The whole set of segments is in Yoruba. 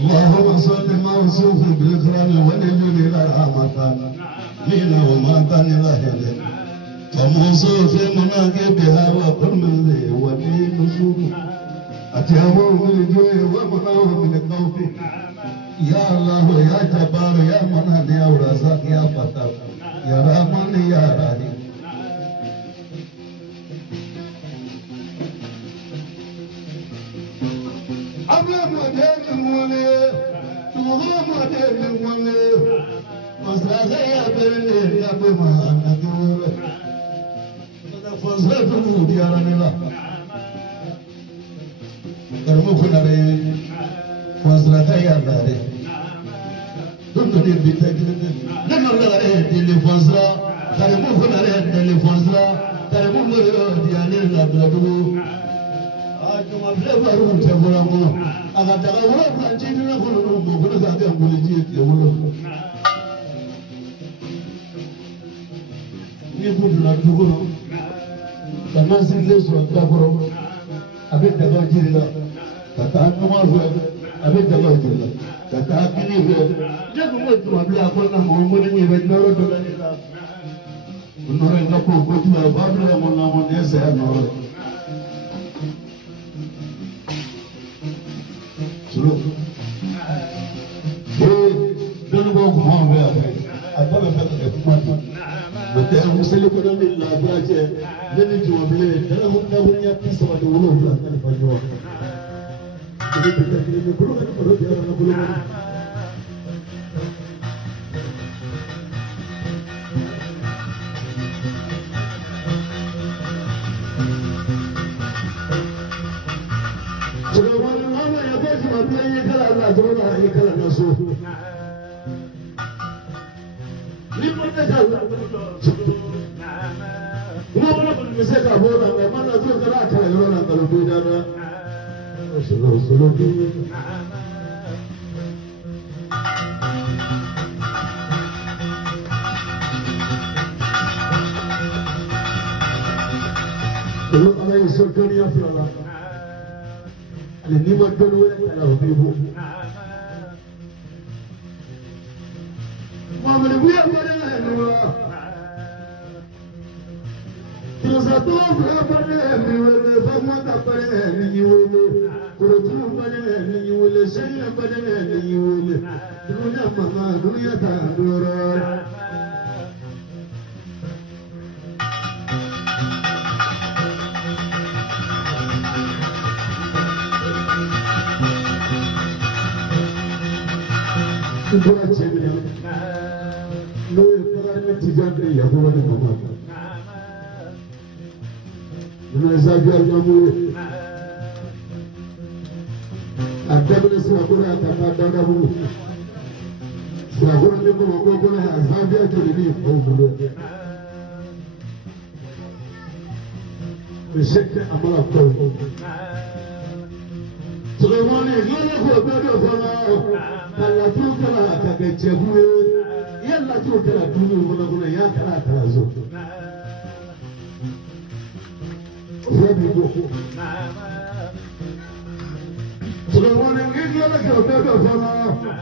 اللهم صل موصوف بالإكرام والنجول إلى رحمة لنا وما كان الله وموصوف مناقبها وكل من ذي ولي نصوب أتيهم من الجوع ومنعهم من الخوف يا الله يا جبار يا منان يا رزاق يا فتاح يا رحمن يا رحيم Solomon ngigla la kyoto do fana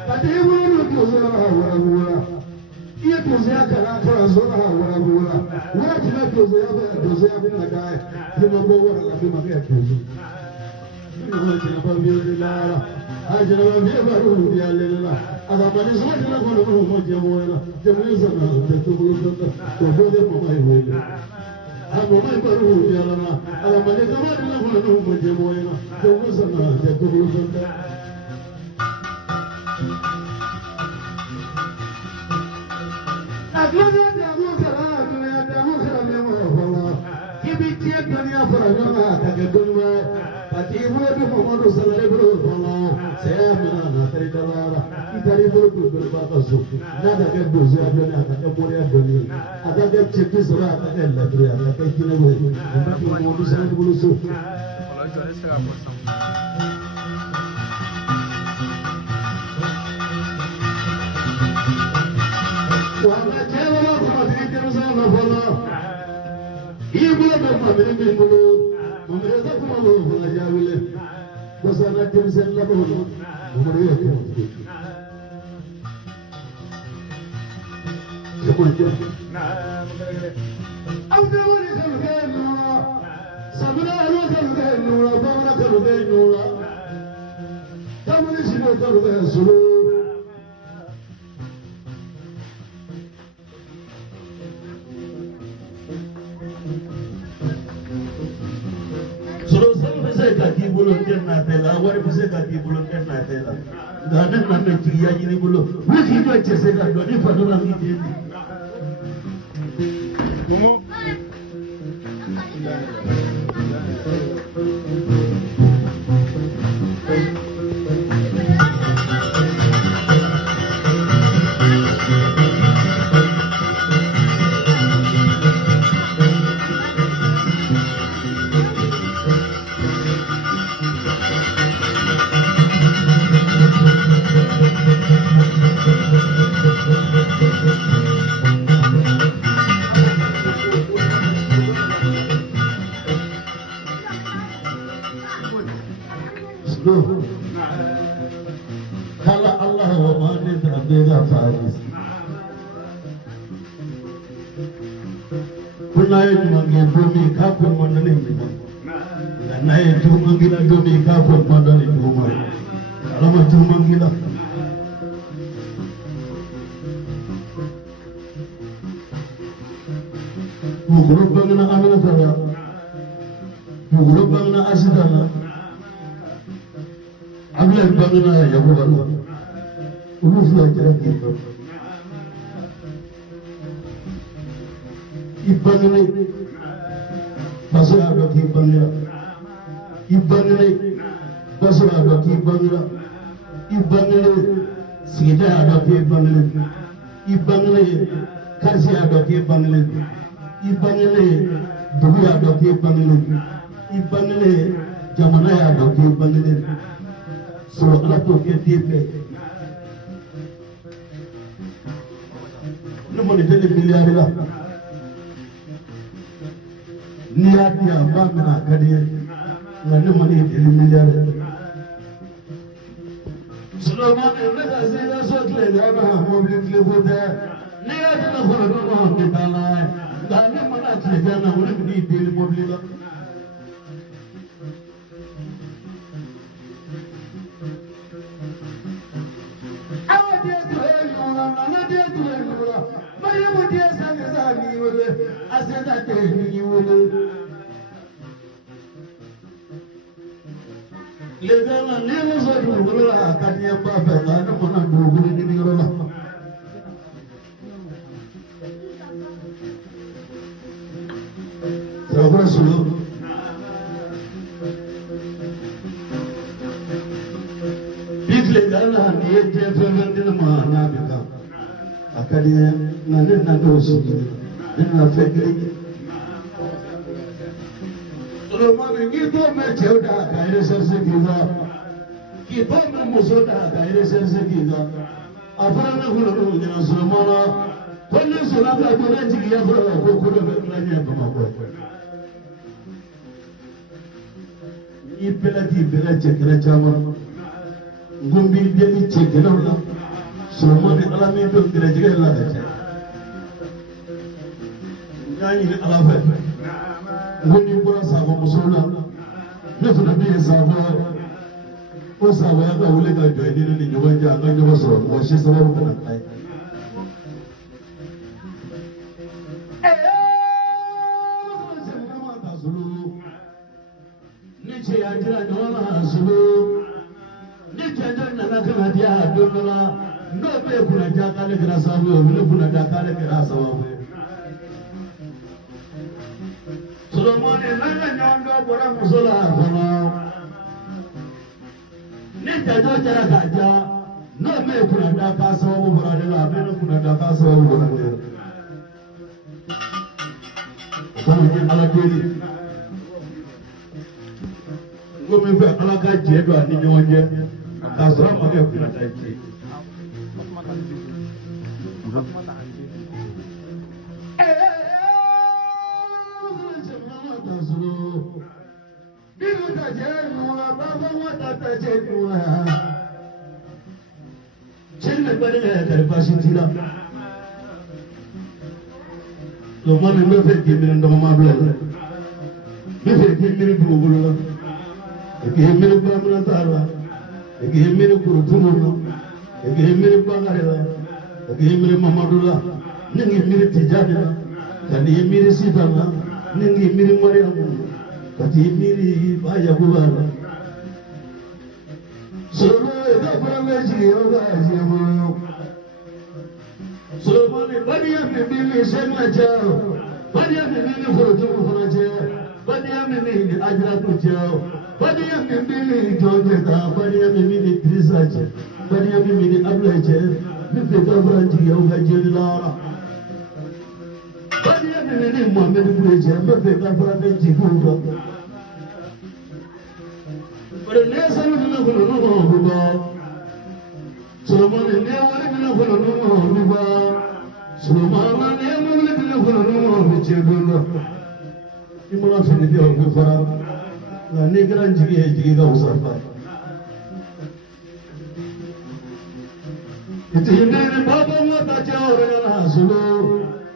katibu lu tuzera wala wala iya tuzera kala kala zona wala wala wala tina tuzera bin dai kuma go wala la kuma ga tuzu ina tina ba biyo la ajra ba biyo ba ru ya lela aga mali zona tina ko no mo je wala je mali zona de tubu to do de mo mai wala amo mai ba ru ya la aga mali zona tina ko no mo je wala je mo zona de tubu ngombi deni chekela Solomon alami do direjige la de yani ni alafa ngoni bura sabo musola ne fana bi sabo o sabo ya ka wule ka joy ni nyobanja nga nyoba so o shi sababu kana kai ni ce ya jira da wala sulu ni ce da na kana dia donala ndo be kuna jaka le kira sabo o ne kuna jaka le kira sabo Solomon nanga nyondo bora musola kono ni jajo jara kaja no me kuna jaka sabo bora de la me kuna jaka sabo bora de ko ni ala deli Ngome fe ala ka je do ani nyonje ka sura ma ke kuna taji Lo ma me fe ke mi ndo ma bla me fe ke mi ndo bulu ke mi ndo ba mna tara ke mi ndo kuru tuno ke mi ndo bangare la ke mi ndo mamadula ningi mi tijani kani mi sifana ningi mi mariamu kati mi ba yakubala Solomon da prameji yoga jemo Solomon badiya mi sema jao badiya mi furutu furuje badiya mi ajratu jao badiya mi jonje ta badiya mi trisaje badiya mi ableje mi pe ka franji yoga jelala badiya mi Muhammad bureje mi pe ka franji buga But ne sanu dina kono no buga Solomon ne wali dina kono no buga Solomon ne wali dina kono no bicheduno Imula fini dia ko fara na ne gran jigi ga usarfa Itihindiri baba mata jawre na sulu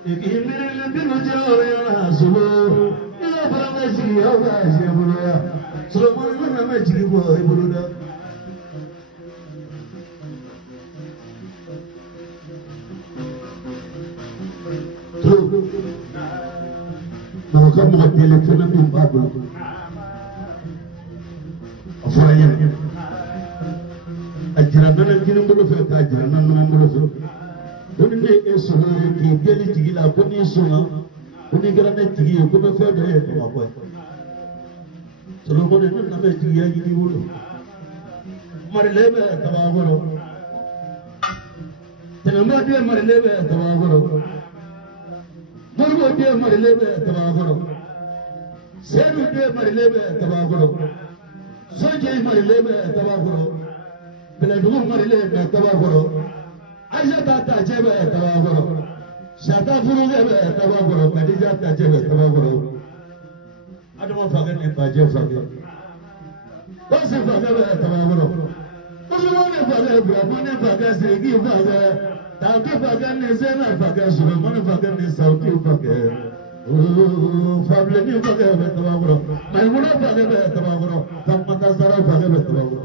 ikihindiri lebinu jawre na sulu ila branga jigi yoga jebulo Solomon na me jigi bo ibuluda Mau kamu buat telefon nabi babul, apa yang ajaran mana kini bulu fek ajaran mana bulu fek, ini ni esola yang dia ni tinggi lah, kau ni esola, kau ni kerana tinggi, kau ni fek dah tu apa? Solomon itu nama tinggi lagi ni bulu, mari lebe tabagoro, tenama dia mari lebe tabagoro. Murgo dia marilebe tabagoro Seru dia marilebe tabagoro Soje marilebe tabagoro Beledu marilebe tabagoro Aisha tata jebe tabagoro Shata furu jebe tabagoro Khadija tata jebe tabagoro Adama fagen ni baje fagen Wasi fagen tabagoro Usmane fagen Brabune fagen Segi fagen Tauki fagen ni Zena fagen Solomon fagen ni Sauti fagen Fable ni fagen tabagoro Maimuna fagen tabagoro Famata Zara fagen tabagoro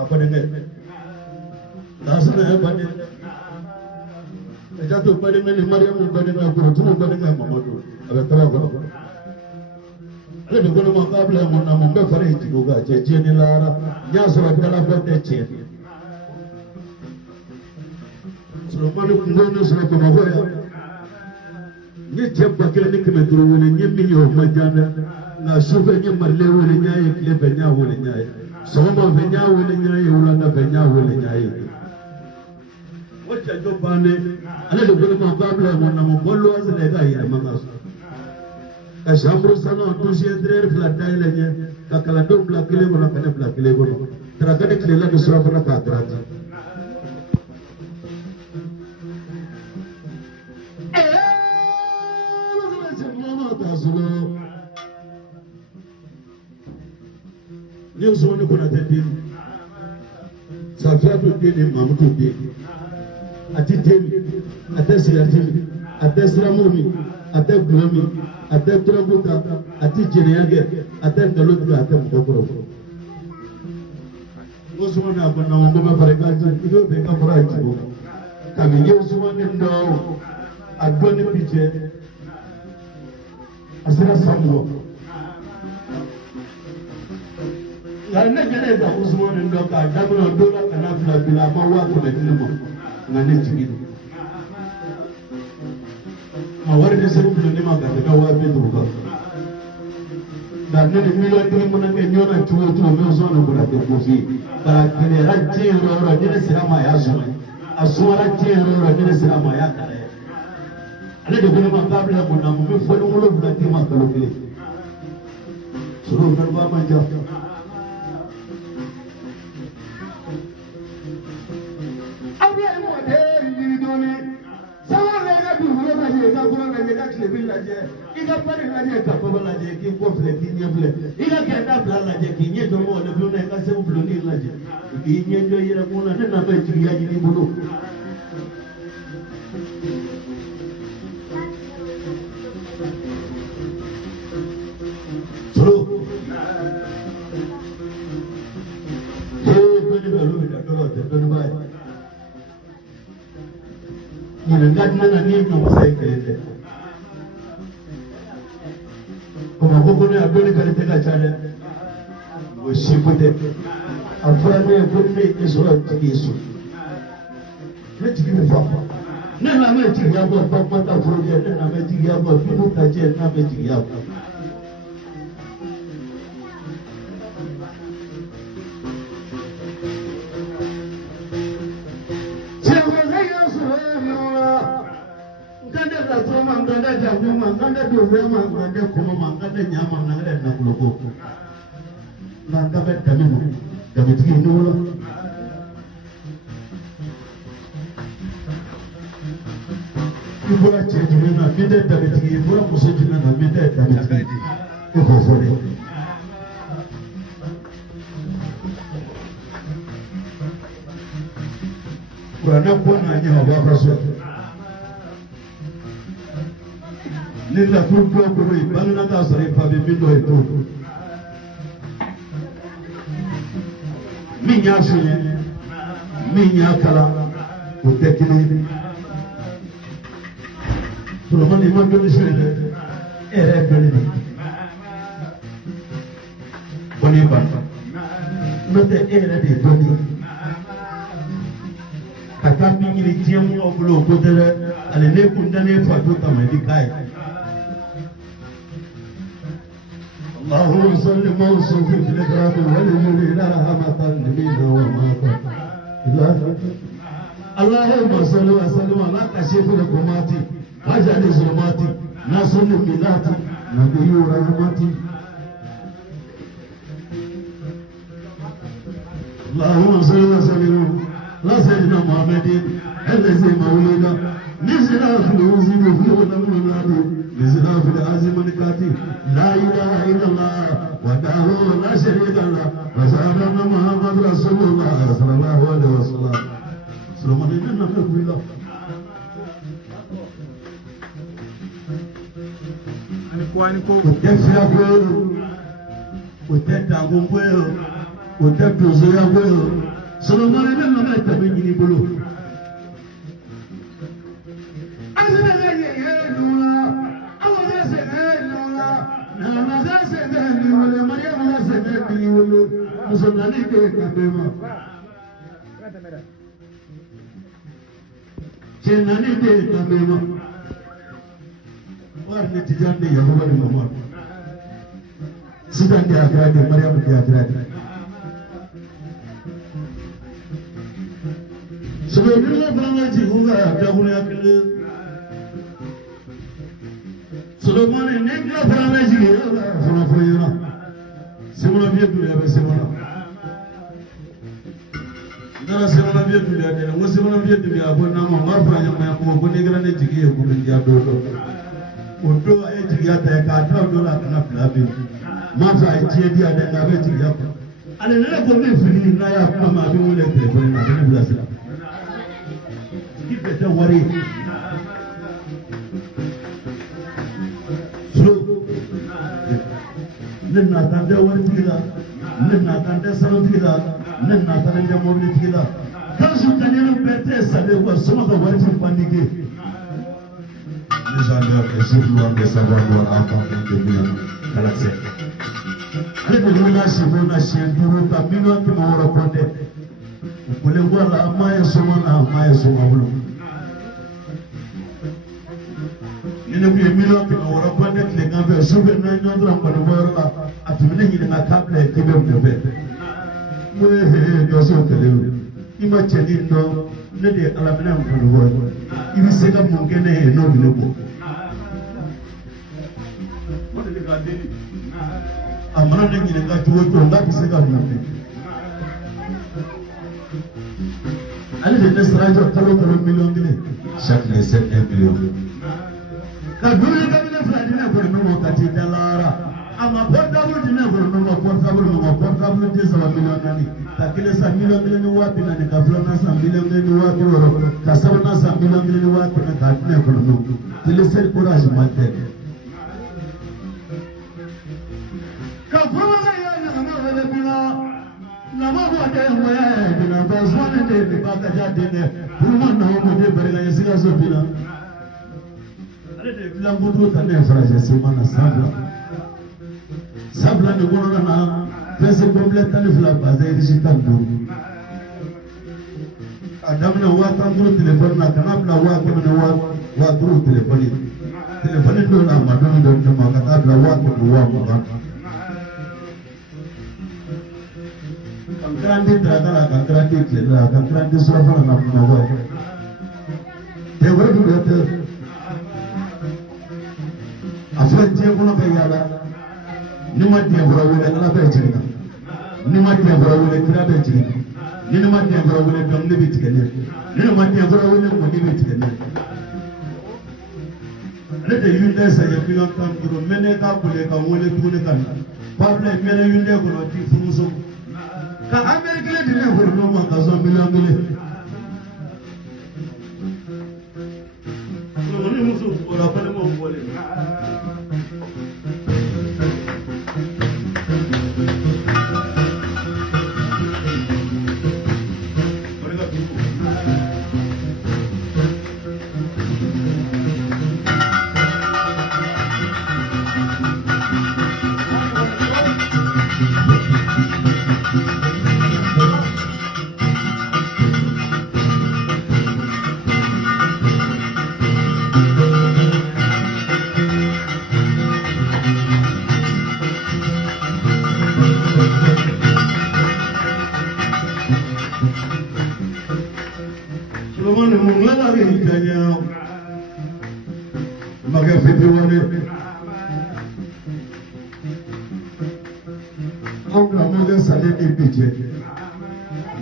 Apa dengar? Dasar bani Jatuh bani meli Maryam bani Guru bani Muhammadu Ada tabagoro Ada dikono makabla muna mumbe fariji kuga Cece ni lara Nyasura kala fete cece Solomon ngono sura ko magoya ni jebba kele ni keme duro wala nyemmi yo majana na sufe ni marle wala nyaay kile benya wala nyaay soma benya wala nyaay wala na benya wala nyaay wacce jo bane ala de ko ko kabla mo na mo bollo asale ga yi mangas ka shambru sana to shi drer flatta ile nye ka kala do bla kile mo na kana bla kile go tra ka de kile la sura ko na ka trati ni yau so wani kuna ta dini safiya to dini mamu to dini ati dini ati siyartimi ati siramomi ati gulomi ati turabuka ati jeneyage ati ngalotuka ati mkokoro wasu wani abu na wangome farikaji ido beka fara ichibo kami yau su wani ndo adoni piche asira samuwa Karena jadi dah usuan endo ka, dah pun dola kena bila bawa tu betul mo, ngane cikgu. Awak ni seru belum ni makan, kita awak betul ka. Dan ni milo tu mana kenyo na cuo usuan aku dah terpusi. Kalau kini rajin orang ni serama ya semua, asal rajin orang ni serama ya kare. Ada tu kena makan bila pun nama mungkin follow mulu berarti makan kalau pilih. Suruh berbuat macam. Ika pari laje ka baba laje ki ko fle ki nye fle ika ke da bla laje ki nye do mo le blune ka se blune laje ki nye do yira mo na na ba ji ya ji ni bulu so he bani ba lu da do de do ba ni ngat na ni no sai ke Como vou pôr a dor para ter cachada, o chico de a frase é por mim que só isso. Não te digo papa. Não na mente que eu papa tá fora, não na mente que eu filho tá je na mente que eu. Se eu fazer isso, Ganda toma ganda jaguma ganda dovema ganda kuma ganda nyama ganda nakuloko ganda betamino gamitiki nulo ibura chejina na mide gamitiki ibura musojina na mide gamitiki iko fole kurana kuona nyama bakaso Nila furko kuri bangna ka sari fabi mindo itu. Minya sunye, minya kala, utekini. Sulaiman iman doni sunye, ere doni. Bani ban, note ere di doni. Kata mingili tiamu obulo kodere, alene kundane fatu tamedi kai. اللهم صل موصوف في الإكرام والجود إلى رحمة لمن ومات اللهم صل وسلم على كشف الكمات وجل الظلمات ناصر الميلات نبي رحمتي اللهم صل وسلم على سيدنا محمد الذي مولد نزل في الوزن في الأمر نزل في العزم الكاتب لا إله إلا الله وحده لا شريك له وأشهد أن محمد رسول الله صلى الله عليه وسلم سلام عليكم ورحمة الله Sidang dia agradi, Maryam dia agradi. Sebelumnya bangga juga dahulu akil. Sebelumnya negara bangga juga, semua punya. Semua dia tu dia semua. Nara semua dia tu dia ada. Mesti semua dia tu dia apa nama apa yang macam apa negara ni juga aku dia dodo. Untuk ayat juga tak kata dola kena pelabih. Masa itu dia ada ngaji apa? ale ne ko min fili na ya kuma ma bi wule telefoni na ne bila sila ki bete wari so ne na tan de wari tigila ne na tan de salo tigila ne na tan de mobili tigila kan su tanere bete sale ko sama ko wari ti pandike les alleurs et sur l'ordre de savoir doit avoir de bien galaxie ale de luna si bona shenduru ka mino ki mawara konde kule wala amaye soma na amaye soma bulu nene ku mino ki mawara konde kile ngambe sube na nyondra mbana wala atumine nyine na kable kibe mbe we do so kele ima chedi no ne de alamina mbana wala ibi sega mungene no binebo amana de nyine ga tuwo to nga bisega mungene ale de nesrajo talo million gine chaque les 7 million ka dole ga bina fadina ko no kati dalara ama portable dina ko no portable de sa million nani ka kile sa million ni wapi na ka fulana sa million ni wapi woro ka sabana sa million ni wapi na ka dina ko no kile sel courage mate ka fulana ya na ma wala bina na ma ko de mo ya bina ba zone de ba ka jade ne kuma na mo de bari ga yesiga so bina ale de blanco ta ne frage se mana sabla de goro na pese complète tan fla base de sitandu adam na wa tan duro telefon na kana bla wa ko na wa duro telefoni do na ma do ma ka bla wa ko wa ko kan grande draga kan grande klela kan grande sofa na ma wa te wor du te afan je ko na bayala ni ma tiɲɛ fɔra wele ala bɛ jigin na ni ma tiɲɛ fɔra wele kira bɛ jigin na ni ma tiɲɛ fɔra wele dɔnkili bɛ tigɛ ne ni ma tiɲɛ fɔra wele mɔni bɛ tigɛ ne ale de yunde sɛgɛ miliyɔn 15 mɛ ne ka boli ka wele tuguni ka na pabila mɛnɛ yunde kɔnɔ di furumuso ka amɛriki di ne fɔra ɲɔgɔn ma ka sɔn miliyɔn 1 ni muso fɔra ko ne ma bɔlen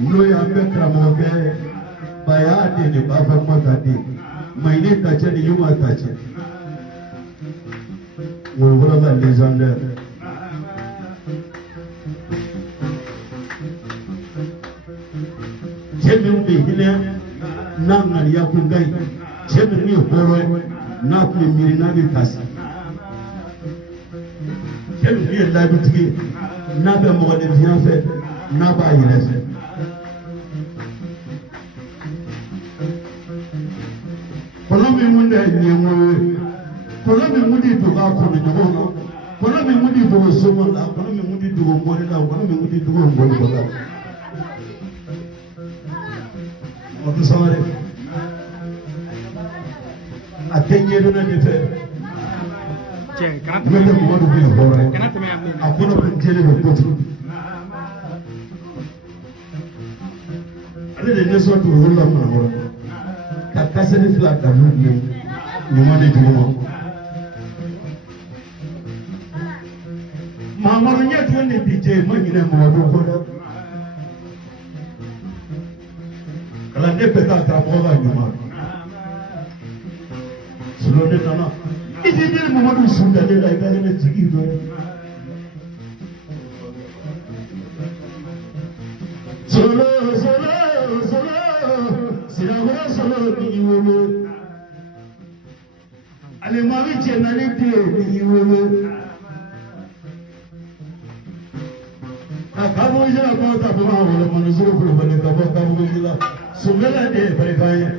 no ya be kramoge bayade ne baba matadi mai ne tace ne yuma tace wala da légende jemi bi hine nan ya ku gai jemi ni horo na ku miri na bi kasi jemi bi la bi tigi na be mo de bien fait na ba yire fe Kolomi munde nyewe kolomi mudi duga kono jogo kolomi mudi dugo somo la kolomi mudi dugo ngore la kolomi mudi dugo ngore bala oto saware atenye do na defe Ceng, kana mede mo wadu bi hore kana teme amni akono ko jele be botu ale de neso to holla ma hore ka kasani fila ka nunne nyuma de jumo mamaru nyetu ne bije manyine mo wadu ko kala ne peta ta mo ga nyuma sulo de nana iti de mo wadu sunda de la ga ne tigi do Solo, solo, solo, siragora solo niwolo. Ale mami chena ni pie niwolo. Akabu jira kota buma wolo manuzuru kulu bane kabo kabu jira. Sumela de perikaya.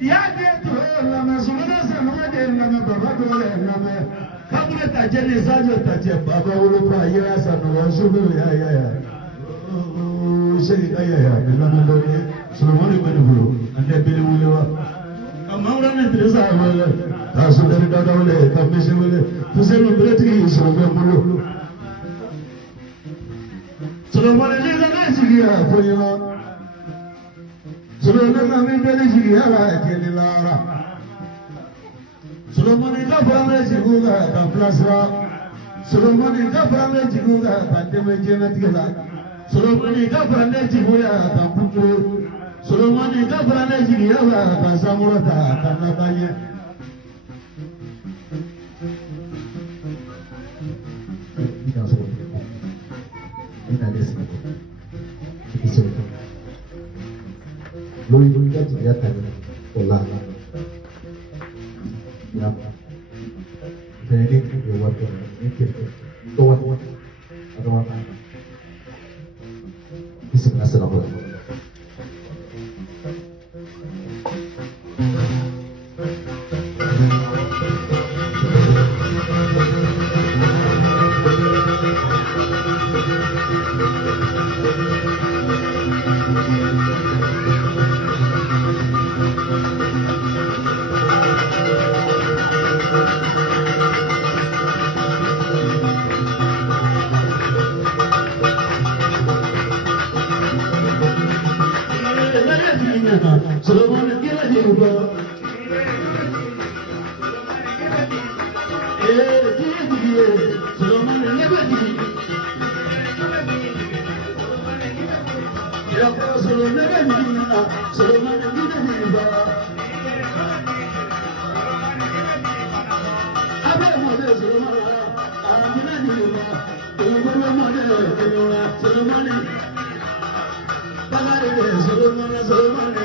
Ya de tu lama sumela sama de lama baba tu lama. Kabu le taje ni sajo taje baba wolo pa yera sanu sumela ya. Seri ayah, bila mandornya, selama ni mana bulu, anda pilih bulu. Amauran ni terasa awal, tasu dari dada awal, kami semula, pusat memberati selama bulu. Selama ni jangan sigia, punya. Selama kami beli sigia lah, jadi lara. Selama ni tak pernah juga, tak plasra. Selama ni tak pernah juga, tak demejenat kita. Solomoni gafrane jibuya tampuko Solomoni gafrane jigiyawa kasamurata kanabanye ina desi iso lori gaji ya tani ola ya jadi ya waktu ini tuan atau apa bisa ngasih apa? Solomoni kila jibu, Solomoni nebati, ya kau Solomoni nebati, Solomoni kila jibu, apa model Solomoni, amina jibu, tunggu model Solomoni, bagari Solomoni, Solomoni.